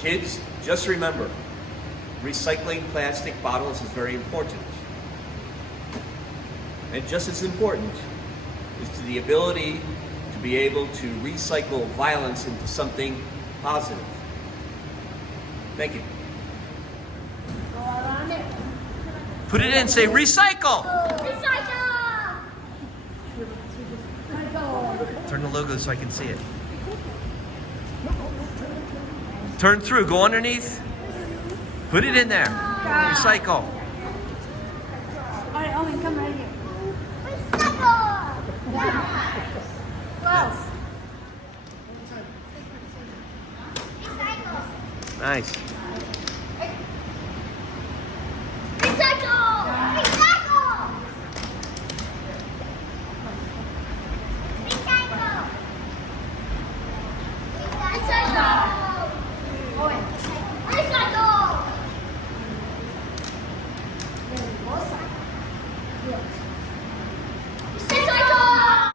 Kids, just remember, recycling plastic bottles is very important. And just as important is the ability to be able to recycle violence into something positive. Thank you. Put it in, say recycle! Recycle! Turn the logo so I can see it. Turn through, go underneath. Put it in there. Recycle. Alright, Owen, come right here. Recycle! Close. Recycle. Nice. Recycle! Recycle! Recycle! Recycle! Owen. Recycle!